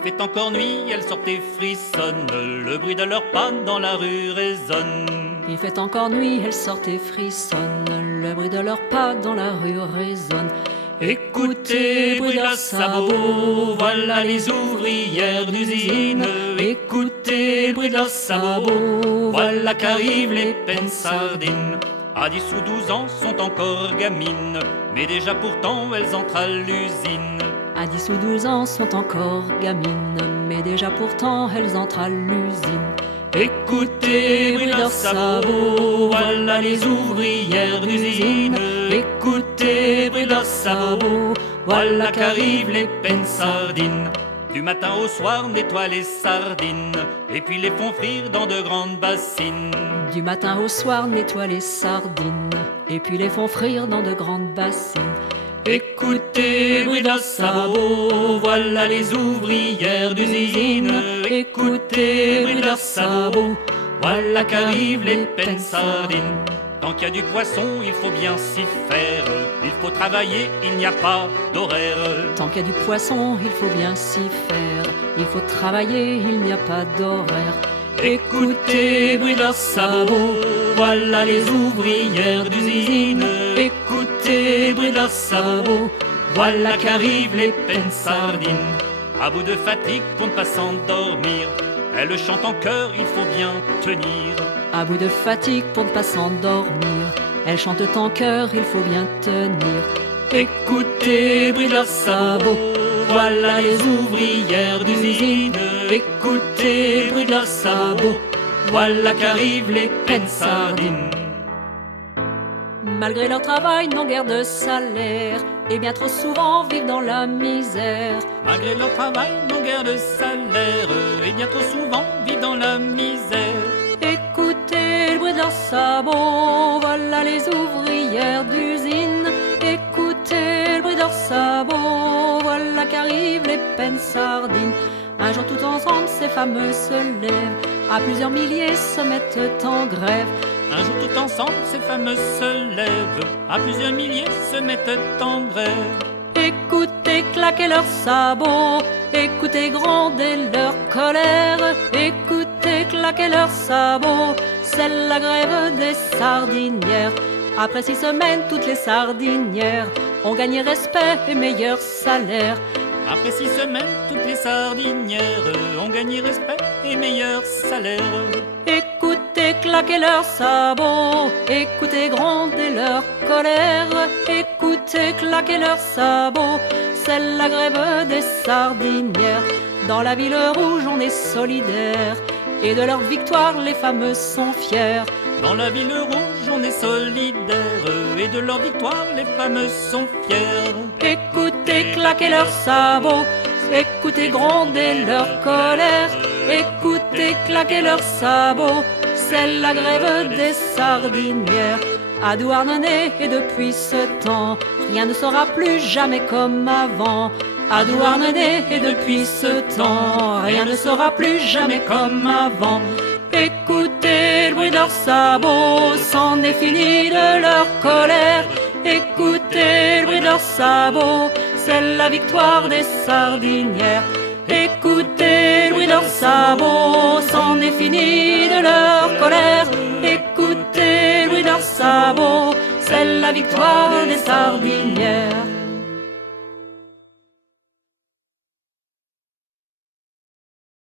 fait encore nuit, elles sortent et frissonnent, le bruit de leurs pas dans la rue résonne. Il fait encore nuit, elles sortent et frissonnent, le bruit de leurs pas dans la rue résonne. Écoutez, bruit de leurs sabots, voilà les ouvrières d'usine. Écoutez, bruit de leurs sabots, voilà qu'arrivent les peines sardines. À 10 ou 12 ans sont encore gamines, mais déjà pourtant elles entrent à l'usine. À 10 ou 12 ans sont encore gamines, mais déjà pourtant elles entrent à l'usine. Écoutez, bruit de leurs sabots, voilà les ouvrières d'usine. Écoutez, bruit de leurs sabots, voilà qu'arrivent les peines sardines. Du matin au soir nettoient les sardines, et puis les font frire dans de grandes bassines. Du matin au soir nettoient les sardines, et puis les font frire dans de grandes bassines. Écoutez, bruit de leurs sabots, voilà les ouvrières d'usine. Écoutez, bruit de leurs sabots, voilà qu'arrivent les peines sardines. Tant qu'il y a du poisson, il faut bien s'y faire. Il faut travailler, il n'y a pas d'horaire. Tant qu'il y a du poisson, il faut bien s'y faire. Il faut travailler, il n'y a pas d'horaire. Écoutez, bruit de leurs sabots, voilà les ouvrières d'usine. Écoutez, bruit de leurs sabots, voilà qu'arrivent les peines sardines. À bout de fatigue pour ne pas s'endormir, elles chantent en chœur, il faut bien tenir. À bout de fatigue pour ne pas s'endormir, elles chantent en chœur, il faut bien tenir. Écoutez, bruit de leurs sabots, voilà les ouvrières d'usine. Écoutez, bruit de leurs sabots, voilà qu'arrivent les peines sardines. Malgré leur travail, n'ont guère de salaire, et bien trop souvent vivent dans la misère. Malgré leur travail, n'ont guère de salaire, et bien trop souvent vivent dans la misère. Écoutez le bruit de leurs sabots, voilà les ouvrières d'usine. Écoutez le bruit de leurs sabots, voilà qu'arrivent les peines sardines. Un jour tout ensemble ces fameux se lèvent, à plusieurs milliers se mettent en grève. Un jour tout ensemble ces fameux se lèvent, à plusieurs milliers se mettent en grève. Écoutez claquer leurs sabots, écoutez gronder leur colère. Écoutez claquer leurs sabots, c'est la grève des sardinières. Après 6 semaines, toutes les sardinières ont gagné respect et meilleur salaire. Après 6 semaines, toutes les sardinières ont gagné respect et meilleur salaire. Écoutez claquer leurs sabots, écoutez gronder leur colère. Écoutez claquer leurs sabots, c'est la grève des sardinières. Dans la ville rouge on est solidaire, et de leur victoire les fameux sont fiers. Dans la ville rouge on est solidaire, et de leur victoire les fameux sont fiers. Écoutez claquer leurs sabots, écoutez gronder leur colère. Écoutez claquer leurs sabots, c'est la grève des sardinières. À Douarnenez et depuis ce temps, rien ne sera plus jamais comme avant. À Douarnenez et depuis ce temps, rien ne sera plus jamais comme avant. Écoutez le bruit de leurs sabots, c'en est fini de leur colère. Écoutez le bruit de leurs sabots, c'est la victoire des sardinières. Écoutez le bruit de leurs sabots, c'en est fini de leur colère. Écoutez le bruit de leurs sabots, c'est la victoire des sardinières.